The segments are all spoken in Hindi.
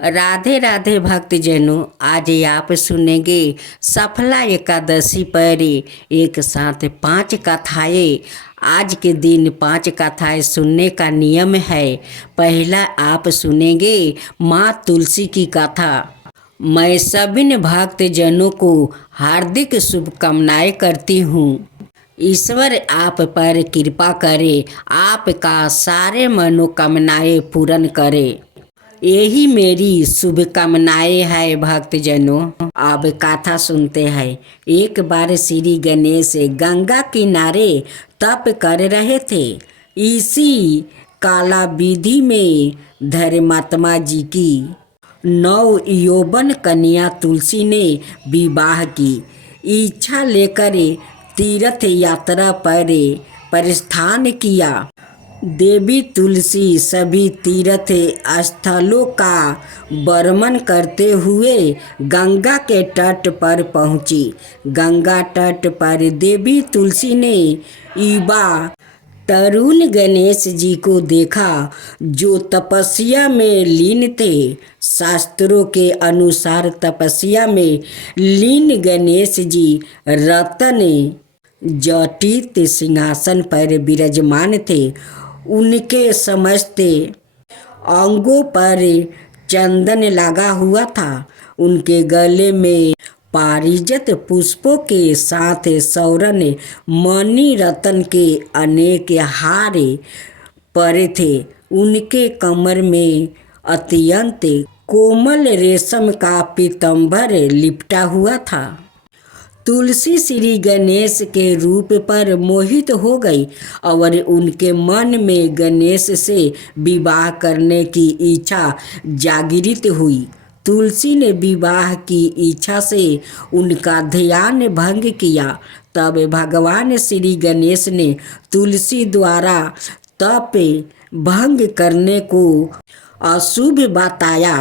राधे राधे भक्तजनों, आज आप सुनेंगे सफला एकादशी पर एक साथ 5 कथाएं। आज के दिन 5 कथाएं सुनने का नियम है। पहला आप सुनेंगे माँ तुलसी की कथा। मैं सभी भक्तजनों को हार्दिक शुभकामनाएं करती हूँ। ईश्वर आप पर कृपा करे, आपका सारे मनोकामनाएं पूर्ण करे, यही मेरी शुभकामनाएं है भक्तजनों। अब कथा सुनते हैं। एक बार श्री गणेश गंगा किनारे तप कर रहे थे। इसी काला विधि में धर्मात्मा जी की नव यौवन कन्या तुलसी ने विवाह की इच्छा लेकर तीर्थ यात्रा पर प्रस्थान किया। देवी तुलसी सभी तीर्थ स्थलों का भ्रमण करते हुए गंगा के तट पर पहुंची। गंगा तट पर देवी तुलसी ने युवा तरुण गणेश जी को देखा, जो तपस्या में लीन थे। शास्त्रों के अनुसार तपस्या में लीन गणेश जी रतन जटित सिंहासन पर विराजमान थे। उनके समस्त अंगों पर चंदन लगा हुआ था। उनके गले में पारिजात पुष्पों के साथ स्वर्ण मणि रत्न के अनेक हार परे थे। उनके कमर में अत्यंत कोमल रेशम का पीतांबर लिपटा हुआ था। तुलसी श्री गणेश के रूप पर मोहित हो गई और उनके मन में गणेश से विवाह करने की इच्छा जागृत हुई। तुलसी ने विवाह की इच्छा से उनका ध्यान भंग किया। तब भगवान श्री गणेश ने तुलसी द्वारा तप भंग करने को अशुभ बताया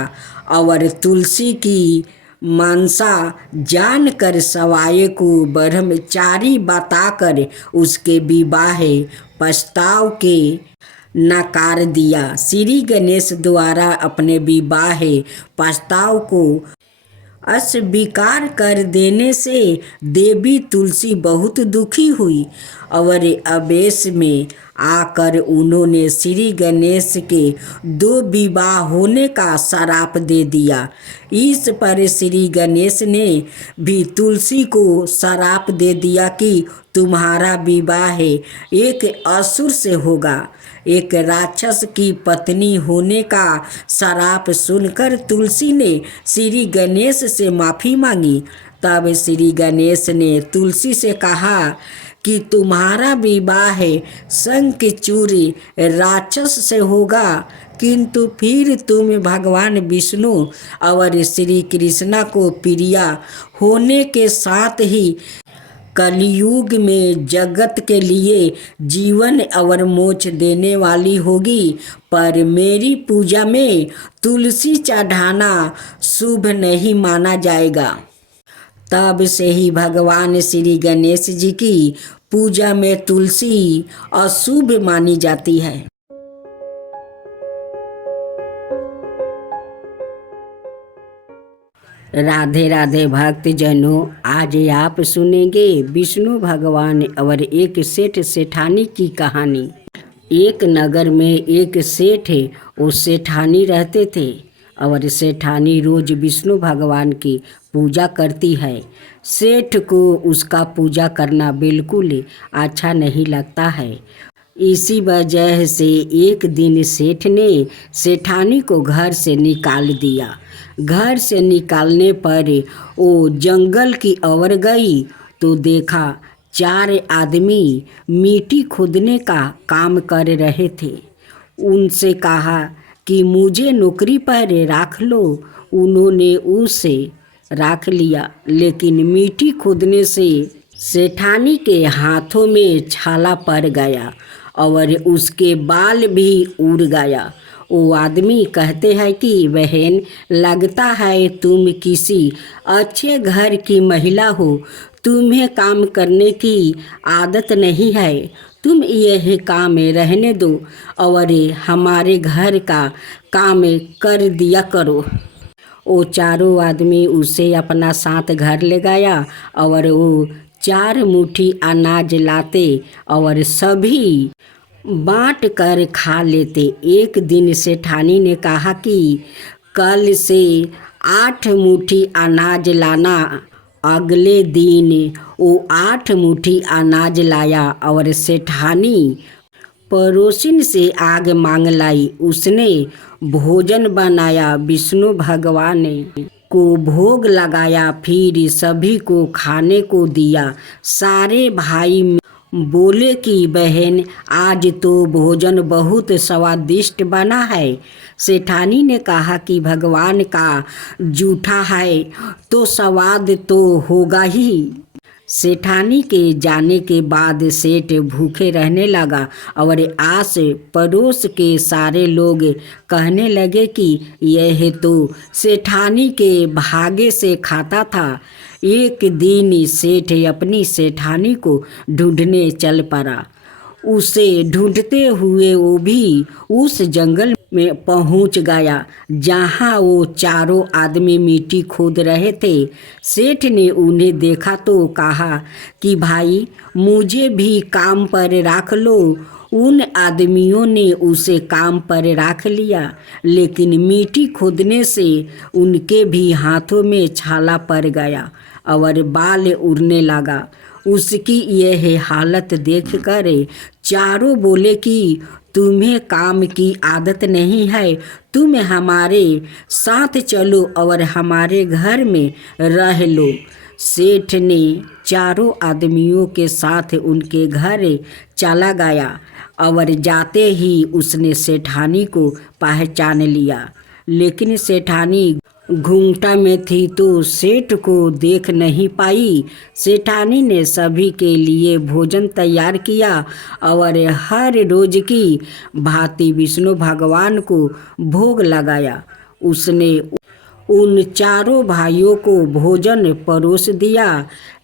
और तुलसी की मनसा जानकर सवाय को ब्रह्मचारी बताकर उसके विवाह प्रस्ताव के नकार दिया। श्री गणेश द्वारा अपने विवाह प्रस्ताव को अस्वीकार कर देने से देवी तुलसी बहुत दुखी हुई और आवेश में आकर उन्होंने श्री गणेश के 2 विवाह होने का श्राप दे दिया। इस पर श्री गणेश ने भी तुलसी को श्राप दे दिया कि तुम्हारा विवाह एक असुर से होगा। एक राक्षस की पत्नी होने का श्राप सुनकर तुलसी ने श्री गणेश से माफ़ी मांगी। तब श्री गणेश ने तुलसी से कहा कि तुम्हारा विवाह शंखचूड़ राक्षस से होगा, किंतु फिर तुम भगवान विष्णु और श्री कृष्णा को प्रिया होने के साथ ही कलयुग में जगत के लिए जीवन और मोक्ष देने वाली होगी। पर मेरी पूजा में तुलसी चढ़ाना शुभ नहीं माना जाएगा। तब से ही भगवान श्री गणेश जी की पूजा में तुलसी अशुभ मानी जाती है। राधे राधे भक्तजनों, आज आप सुनेंगे विष्णु भगवान और एक सेठ सेठानी की कहानी। एक नगर में एक सेठ और सेठानी रहते थे और सेठानी रोज विष्णु भगवान की पूजा करती है। सेठ को उसका पूजा करना बिल्कुल अच्छा नहीं लगता है। इसी वजह से एक दिन सेठ ने सेठानी को घर से निकाल दिया। घर से निकालने पर वो जंगल की ओर गई तो देखा 4 आदमी मिट्टी खोदने का काम कर रहे थे। उनसे कहा कि मुझे नौकरी पर रख लो। उन्होंने उसे रख लिया, लेकिन मिट्टी खोदने से सेठानी के हाथों में छाला पड़ गया और उसके बाल भी उड़ गया। वो आदमी कहते हैं कि बहन, लगता है तुम किसी अच्छे घर की महिला हो, तुम्हें काम करने की आदत नहीं है। तुम यह काम रहने दो और हमारे घर का काम कर दिया करो। वो चारों आदमी उसे अपना साथ घर ले गया और वो 4 मुट्ठी अनाज लाते और सभी बांट कर खा लेते। एक दिन सेठानी ने कहा कि कल से 8 मुट्ठी अनाज लाना। अगले दिन वो 8 मुट्ठी अनाज लाया और सेठानी पड़ोसिन से आग मांग लाई। उसने भोजन बनाया, विष्णु भगवान को भोग लगाया, फिर सभी को खाने को दिया। सारे भाई बोले कि बहन आज तो भोजन बहुत स्वादिष्ट बना है। सेठानी ने कहा कि भगवान का जूठा है तो स्वाद तो होगा ही। सेठानी के जाने के बाद सेठ भूखे रहने लगा और आस पड़ोस के सारे लोग कहने लगे कि यह तो सेठानी के भागे से खाता था। एक दिन सेठ अपनी सेठानी को ढूंढने चल पड़ा। उसे ढूंढते हुए वो भी उस जंगल में पहुंच गया जहां वो चारों आदमी मिट्टी खोद रहे थे। सेठ ने उन्हें देखा तो कहा कि भाई मुझे भी काम पर रख लो। उन आदमियों ने उसे काम पर रख लिया, लेकिन मिट्टी खोदने से उनके भी हाथों में छाला पड़ गया और बाल उड़ने लगा। उसकी यह हालत देखकर चारों बोले कि तुम्हें काम की आदत नहीं है, तुम हमारे साथ चलो और हमारे घर में रह लो। सेठ ने चारों आदमियों के साथ उनके घर चला गया और जाते ही उसने सेठानी को पहचान लिया, लेकिन सेठानी घूंघटा में थी तो सेठ को देख नहीं पाई। सेठानी ने सभी के लिए भोजन तैयार किया और हर रोज की भांति विष्णु भगवान को भोग लगाया। उसने उन चारों भाइयों को भोजन परोस दिया,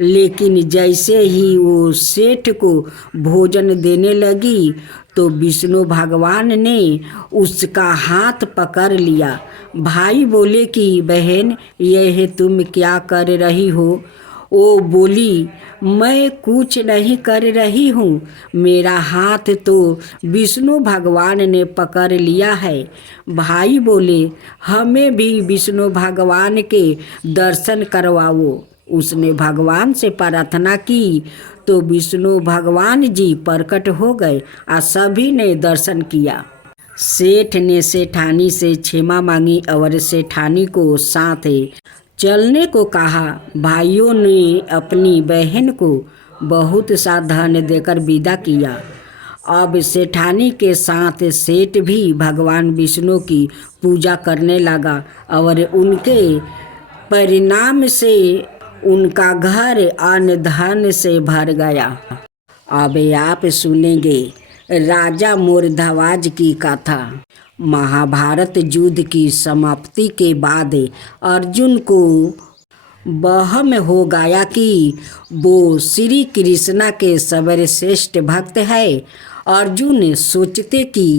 लेकिन जैसे ही वो सेठ को भोजन देने लगी तो विष्णु भगवान ने उसका हाथ पकड़ लिया। भाई बोले कि बहन यह तुम क्या कर रही हो? वो बोली मैं कुछ नहीं कर रही हूँ, मेरा हाथ तो विष्णु भगवान ने पकड़ लिया है। भाई बोले हमें भी विष्णु भगवान के दर्शन करवाओ। उसने भगवान से प्रार्थना की तो विष्णु भगवान जी प्रकट हो गए और सभी ने दर्शन किया। सेठ ने सेठानी से क्षमा मांगी और सेठानी को साथ चलने को कहा। भाइयों ने अपनी बहन को बहुत सा धन देकर विदा किया। अब सेठानी के साथ सेठ भी भगवान विष्णु की पूजा करने लगा और उनके परिणाम से उनका घर अन्न धन से भर गया। अब आप सुनेंगे राजा मोरध्वज की कथा। महाभारत युद्ध की समाप्ति के बाद अर्जुन को वहम हो गया कि वो श्री कृष्ण के सर्वश्रेष्ठ भक्त है। अर्जुन सोचते कि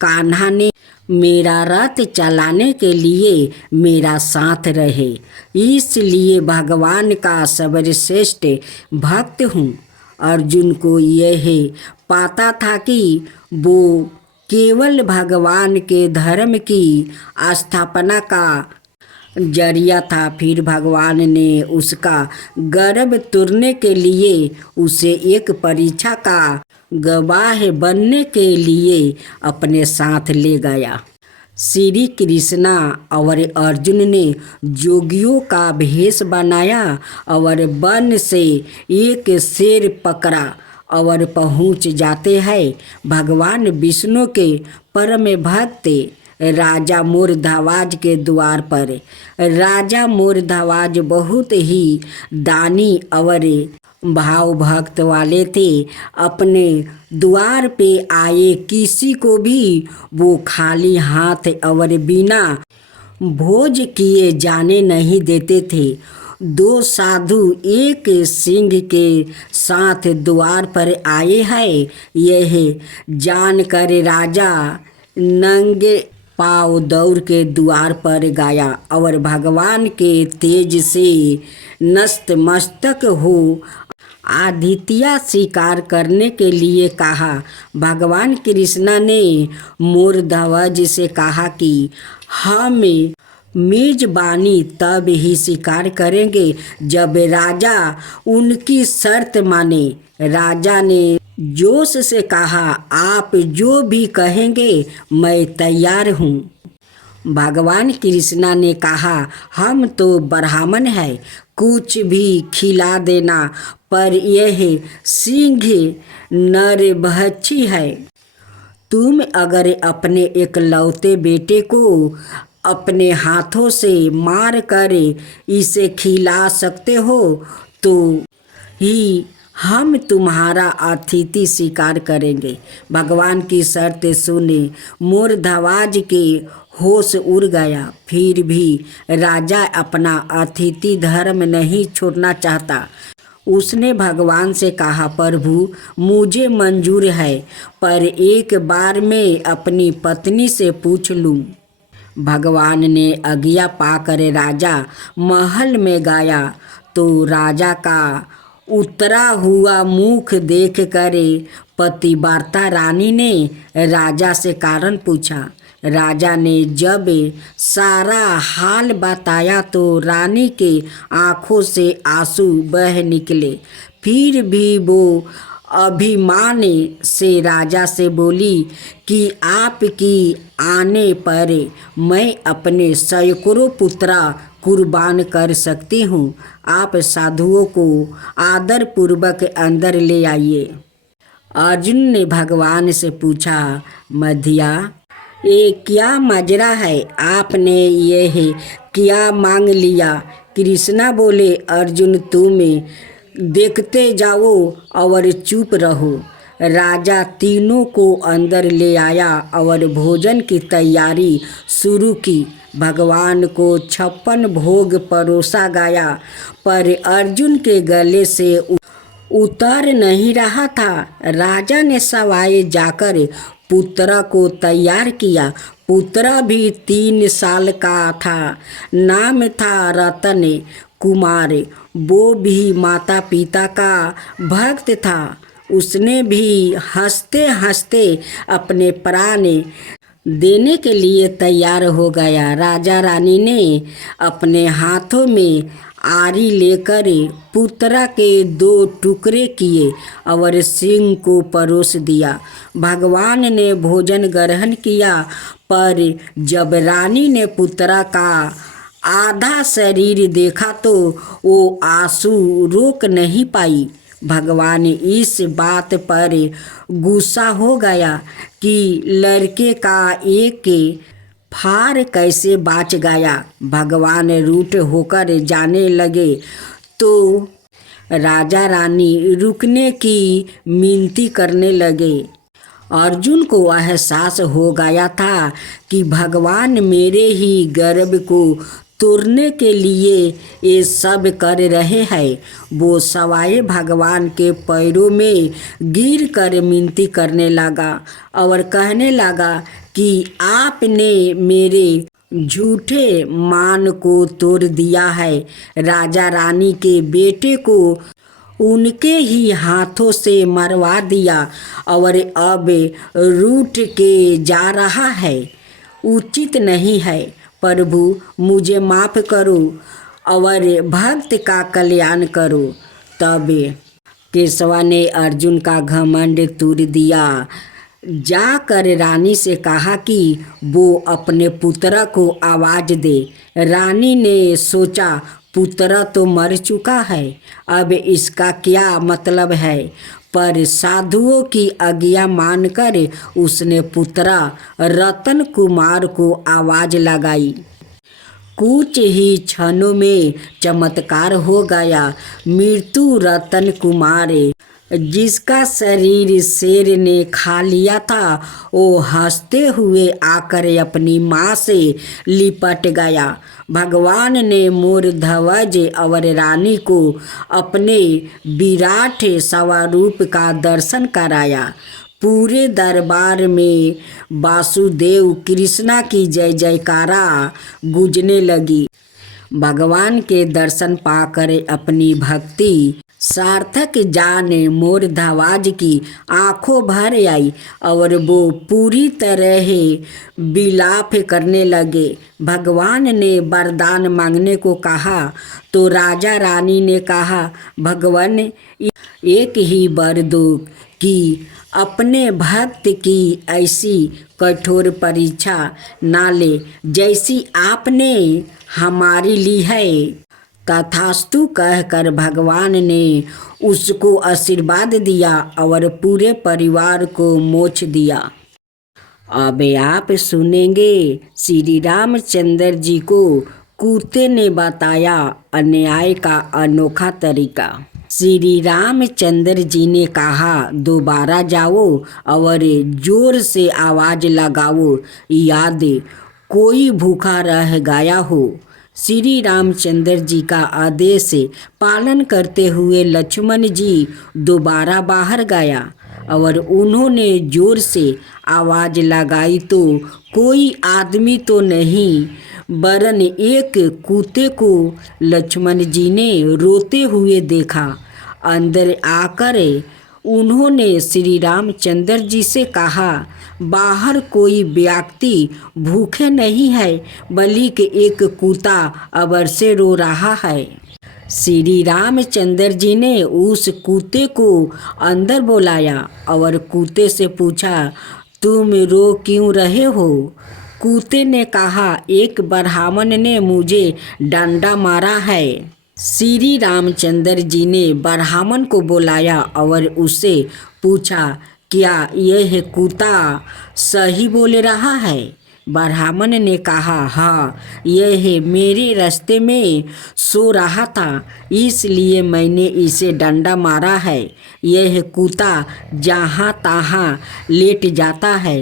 कान्हा ने मेरा रथ चलाने के लिए मेरा साथ रहे, इसलिए भगवान का सर्वश्रेष्ठ भक्त हूँ। अर्जुन को यह पता था कि वो केवल भगवान के धर्म की स्थापना का जरिया था। फिर भगवान ने उसका गर्व तोड़ने के लिए उसे एक परीक्षा का गवाह बनने के लिए अपने साथ ले गया। श्री कृष्णा और अर्जुन ने जोगियों का भेष बनाया और वन से एक शेर पकड़ा और पहुंच जाते हैं भगवान विष्णु के परम भक्त राजा मोरध्वज के द्वार पर। राजा मोरध्वज बहुत ही दानी और भाव भक्त वाले थे। अपने द्वार पे आए किसी को भी वो खाली हाथ और बिना भोज किए जाने नहीं देते थे। दो साधु एक सिंह के साथ द्वार पर आए हैं। यह जानकर राजा नंगे पाँव दौड़ के द्वार पर गया और भगवान के तेज से नतमस्तक हो आदित्य स्वीकार करने के लिए कहा। भगवान कृष्ण ने मोरध्वज से कहा कि हम मेजबानी तब ही स्वीकार करेंगे जब राजा उनकी शर्त माने। राजा ने जोश से कहा, आप जो भी कहेंगे मैं तैयार हूँ। भगवान कृष्णा ने कहा, हम तो ब्राह्मण हैं, कुछ भी खिला देना, पर यह सिंह नरभक्षी है। तुम अगर अपने एकलौते बेटे को अपने हाथों से मार कर इसे खिला सकते हो तो ही हम तुम्हारा अतिथि स्वीकार करेंगे। भगवान की शर्त सुने मोरध्वज के होश उड़ गया। फिर भी राजा अपना अतिथि धर्म नहीं छोड़ना चाहता। उसने भगवान से कहा, प्रभु मुझे मंजूर है, पर एक बार मैं अपनी पत्नी से पूछ लूं। भगवान ने आज्ञा पाकर राजा महल में गया तो राजा का उतरा हुआ मुख देख कर पतिव्रता रानी ने राजा से कारण पूछा। राजा ने जब सारा हाल बताया तो रानी के आंखों से आंसू बह निकले। फिर भी वो अभिमान से राजा से बोली कि आपकी आने पर मैं अपने सैकड़ों पुत्र कुर्बान कर सकती हूँ। आप साधुओं को आदर पूर्वक अंदर ले आइए। अर्जुन ने भगवान से पूछा, मध्या ये क्या माजरा है, आपने यह क्या मांग लिया? कृष्णा बोले, अर्जुन तुम देखते जाओ और चुप रहो। राजा तीनों को अंदर ले आया और भोजन की तैयारी शुरू की। भगवान को 56 भोग परोसा गया, पर अर्जुन के गले से उतर नहीं रहा था। राजा ने सवाए जाकर पुत्र को तैयार किया। पुत्र भी 3 साल का था। नाम था रतन कुमार। वो भी माता पिता का भक्त था। उसने भी हंसते हंसते अपने प्राण देने के लिए तैयार हो गया। राजा रानी ने अपने हाथों में आरी लेकर पुत्रा के 2 टुकड़े किए और सिंह को परोस दिया। भगवान ने भोजन ग्रहण किया, पर जब रानी ने पुत्रा का आधा शरीर देखा तो वो आंसू रोक नहीं पाई। भगवान इस बात पर गुस्सा हो गया कि लड़के का एक फार कैसे बच गया। भगवान रूठ होकर जाने लगे तो राजा रानी रुकने की मिनती करने लगे। अर्जुन को एहसास हो गया था कि भगवान मेरे ही गर्भ को तोड़ने के लिए ये सब कर रहे हैं। वो सवाए भगवान के पैरों में गिर कर मिनती करने लगा और कहने लगा कि आपने मेरे झूठे मान को तोड़ दिया है। राजा रानी के बेटे को उनके ही हाथों से मरवा दिया और अब रूठ के जा रहा है। उचित नहीं है। प्रभु मुझे माफ़ करो और भक्त का कल्याण करो। तब केशवा ने अर्जुन का घमंड तोड़ दिया। जाकर रानी से कहा कि वो अपने पुत्र को आवाज़ दे। रानी ने सोचा पुत्र तो मर चुका है, अब इसका क्या मतलब है, पर साधुओं की आज्ञा मानकर उसने पुत्र रतन कुमार को आवाज़ लगाई। कुछ ही क्षणों में चमत्कार हो गया। मृत्यु रतन कुमार जिसका शरीर शेर ने खा लिया था वो हंसते हुए आकर अपनी माँ से लिपट गया। भगवान ने मोर ध्वज और रानी को अपने विराट स्वरूप का दर्शन कराया। पूरे दरबार में वासुदेव कृष्णा की जय जयकारा गूंजने लगी। भगवान के दर्शन पाकर अपनी भक्ति सार्थक जाने मोर ध्वज की आंखों भर आई और वो पूरी तरह विलाप करने लगे। भगवान ने वरदान मांगने को कहा तो राजा रानी ने कहा, भगवान एक ही वर दो कि अपने भक्त की ऐसी कठोर परीक्षा ना ले जैसी आपने हमारी ली है। तथास्तु कहकर भगवान ने उसको आशीर्वाद दिया और पूरे परिवार को मोक्ष दिया। अब आप सुनेंगे श्री रामचंद्र जी को कुत्ते ने बताया अन्याय का अनोखा तरीका। श्री रामचंद्र जी ने कहा, दोबारा जाओ और जोर से आवाज लगाओ, याद कोई भूखा रह गया हो। श्री रामचंद्र जी का आदेश पालन करते हुए लक्ष्मण जी दोबारा बाहर गया और उन्होंने जोर से आवाज लगाई तो कोई आदमी तो नहीं वरन एक कुत्ते को लक्ष्मण जी ने रोते हुए देखा। अंदर आकर उन्होंने श्री रामचंद्र जी से कहा, बाहर कोई व्यक्ति भूखे नहीं है बल्कि एक कुत्ता अबर से रो रहा है। श्री रामचंद्र जी ने उस कुत्ते को अंदर बुलाया और कुत्ते से पूछा, तुम रो क्यों रहे हो? कुत्ते ने कहा, एक ब्राह्मण ने मुझे डंडा मारा है। श्री रामचंद्र जी ने ब्राह्मण को बुलाया और उससे पूछा, क्या यह कुत्ता सही बोल रहा है? ब्राह्मण ने कहा, हाँ, यह मेरे रास्ते में सो रहा था इसलिए मैंने इसे डंडा मारा है। यह कुत्ता जहाँ तहाँ लेट जाता है,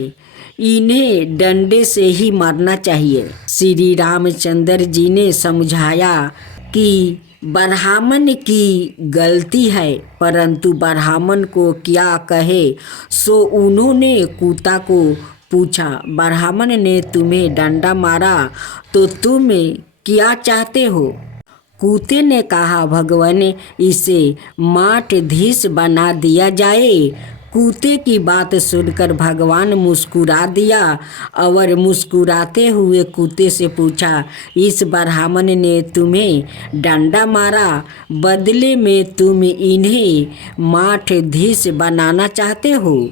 इन्हें डंडे से ही मारना चाहिए। श्री रामचंद्र जी ने समझाया कि ब्राह्मण की गलती है, परंतु ब्राह्मण को क्या कहे, सो उन्होंने कुत्ता को पूछा, ब्राह्मण ने तुम्हें डंडा मारा तो तुम क्या चाहते हो? कुत्ते ने कहा, भगवान इसे माठधीश बना दिया जाए। कुत्ते की बात सुनकर भगवान मुस्कुरा दिया और मुस्कुराते हुए कुत्ते से पूछा, इस ब्राह्मण ने तुम्हें डंडा मारा, बदले में तुम इन्हें माठधीश बनाना चाहते हो?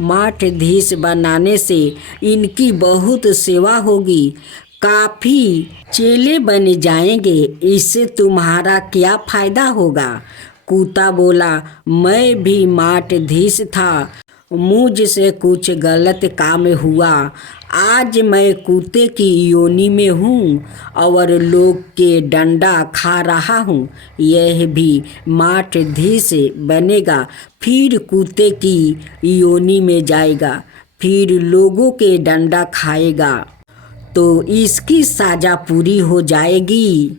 माठधीश बनाने से इनकी बहुत सेवा होगी, काफ़ी चेले बन जाएंगे, इससे तुम्हारा क्या फ़ायदा होगा? कुत्ता बोला, मैं भी माठधीश था, मुझसे कुछ गलत काम हुआ, आज मैं कुत्ते की योनि में हूँ और लोग के डंडा खा रहा हूँ। यह भी माठधीश बनेगा, फिर कुत्ते की योनि में जाएगा, फिर लोगों के डंडा खाएगा तो इसकी सजा पूरी हो जाएगी।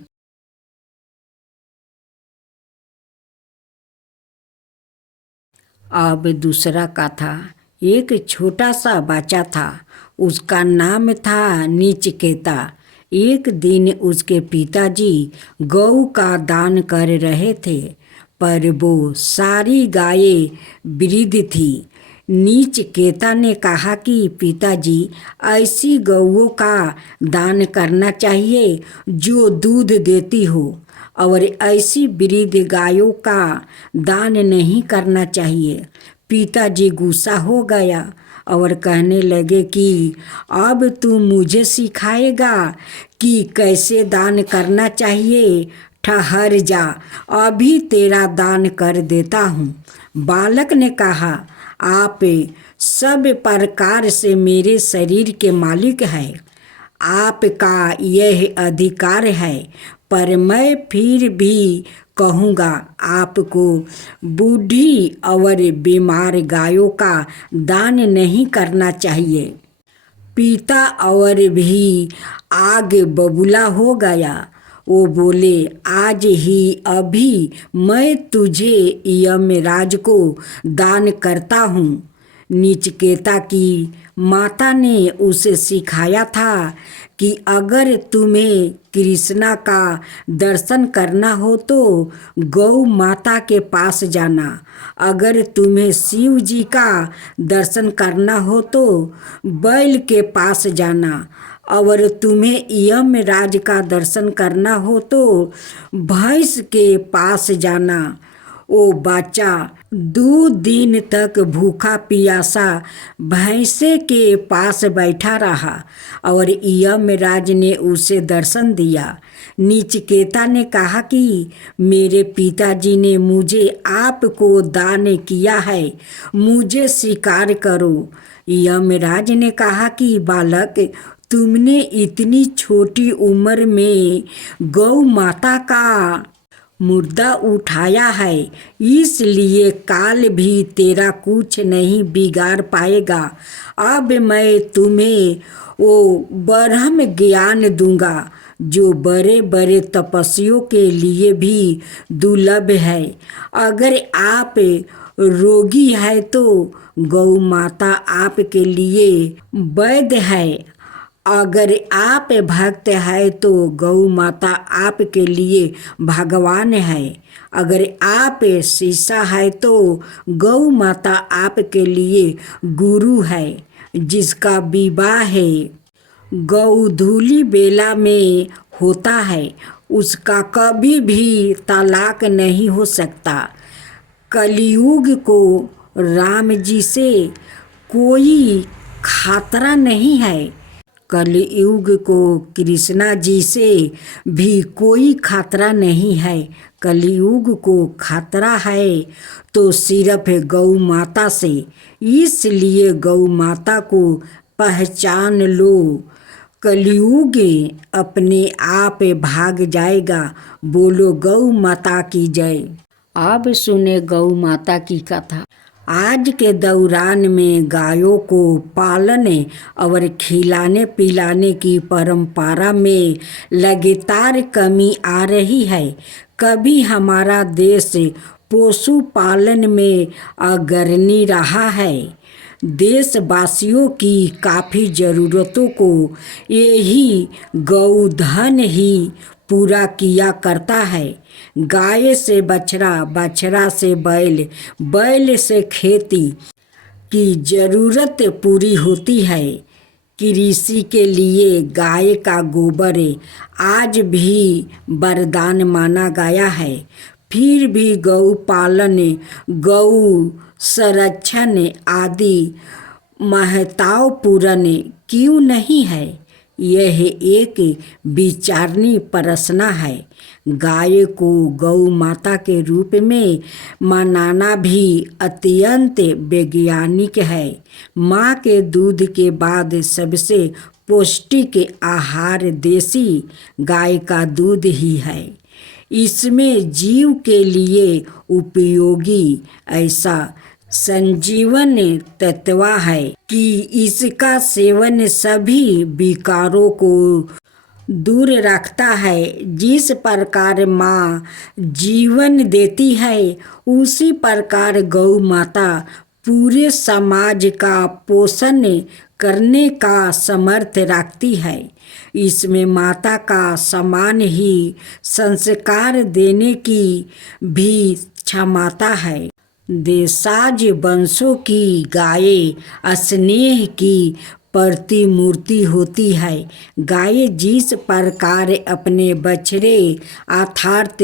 अब दूसरा कथा। एक छोटा सा बच्चा था, उसका नाम था नीचकेता। एक दिन उसके पिताजी गौ का दान कर रहे थे, पर वो सारी गायें वृद्ध थी। नीचकेता ने कहा कि पिताजी, ऐसी गौओं का दान करना चाहिए जो दूध देती हो और ऐसी वृद्ध गायों का दान नहीं करना चाहिए। पिताजी गुस्सा हो गया और कहने लगे कि अब तू मुझे सिखाएगा कि कैसे दान करना चाहिए। ठहर जा, अभी तेरा दान कर देता हूँ। बालक ने कहा, आप सब प्रकार से मेरे शरीर के मालिक हैं, आपका यह अधिकार है, पर मैं फिर भी कहूँगा आपको, बूढ़ी और बीमार गायों का दान नहीं करना चाहिए। पीता और भी आग बबूला हो गया। वो बोले, आज ही अभी मैं तुझे यमराज को दान करता हूँ। नचिकेता की माता ने उसे सिखाया था कि अगर तुम्हें कृष्णा का दर्शन करना हो तो गौ माता के पास जाना, अगर तुम्हें शिव जी का दर्शन करना हो तो बैल के पास जाना, और तुम्हें यमराज का दर्शन करना हो तो भैंस के पास जाना। वो बच्चा 2 दिन तक भूखा प्यासा भैंसे के पास बैठा रहा और यमराज ने उसे दर्शन दिया। नचिकेता ने कहा कि मेरे पिताजी ने मुझे आपको दान किया है, मुझे स्वीकार करो। यमराज ने कहा कि बालक, तुमने इतनी छोटी उम्र में गौ माता का मुर्दा उठाया है, इसलिए काल भी तेरा कुछ नहीं बिगाड़ पाएगा। अब मैं तुम्हें वो ब्रह्म ज्ञान दूंगा जो बड़े बड़े तपस्वियों के लिए भी दुर्लभ है। अगर आप रोगी है तो गौ माता आपके लिए वैद्य है, अगर आप भक्त है तो गौ माता आपके लिए भगवान है, अगर आप शिष्य है तो गौ माता आपके लिए गुरु है। जिसका विवाह है गौधूली बेला में होता है, उसका कभी भी तलाक नहीं हो सकता। कलयुग को राम जी से कोई खतरा नहीं है, कलयुग को कृष्णा जी से भी कोई खतरा नहीं है। कलयुग को खतरा है तो सिर्फ गौ माता से, इसलिए गौ माता को पहचान लो। कलयुग अपने आप भाग जाएगा। बोलो गौ माता की जय। अब सुने गौ माता की कथा। आज के दौरान में गायों को पालने और खिलाने पिलाने की परंपरा में लगातार कमी आ रही है। कभी हमारा देश पशुपालन में अग्रणी रहा है। देशवासियों की काफ़ी ज़रूरतों को यही गौधन ही पूरा किया करता है। गाय से बछड़ा, बछड़ा से बैल, बैल से खेती की ज़रूरत पूरी होती है। कृषि के लिए गाय का गोबर आज भी वरदान माना गया है। फिर भी गौ पालन, गौ संरक्षण आदि महत्वपूर्ण क्यों नहीं है? यह एक विचारणीय प्रश्न है। गाय को गौ माता के रूप में मनाना भी अत्यंत वैज्ञानिक है। माँ के दूध के बाद सबसे पौष्टिक आहार देसी गाय का दूध ही है। इसमें जीव के लिए उपयोगी ऐसा संजीवन तत्व है कि इसका सेवन सभी विकारों को दूर रखता है। जिस प्रकार माँ जीवन देती है, उसी प्रकार गौ माता पूरे समाज का पोषण करने का समर्थ रखती है। इसमें माता का समान ही संस्कार देने की भी क्षमता है। देशाज वंशों की गाय स्नेह की प्रतिमूर्ति होती है। गाय जिस प्रकार अपने बछड़े अर्थात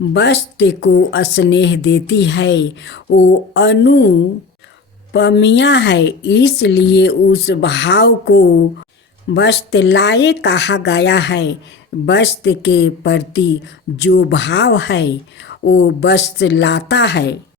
वत्स को स्नेह देती है, वो अनुपमीय है। इसलिए उस भाव को वत्सलाय कहा गया है। वत्स के प्रति जो भाव है वो वत्सलाता है।